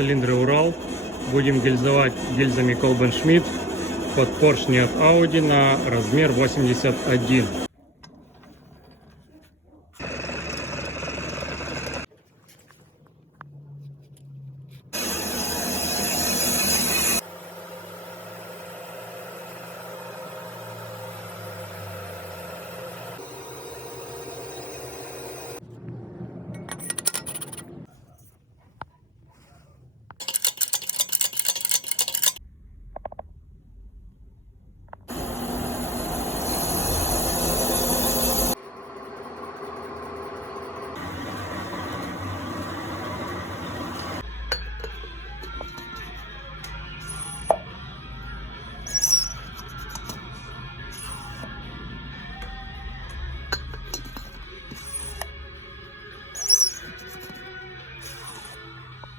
цилиндры Урал. Будем гильзовать гильзами Kolben Schmidt под поршни от Audi на размер 81.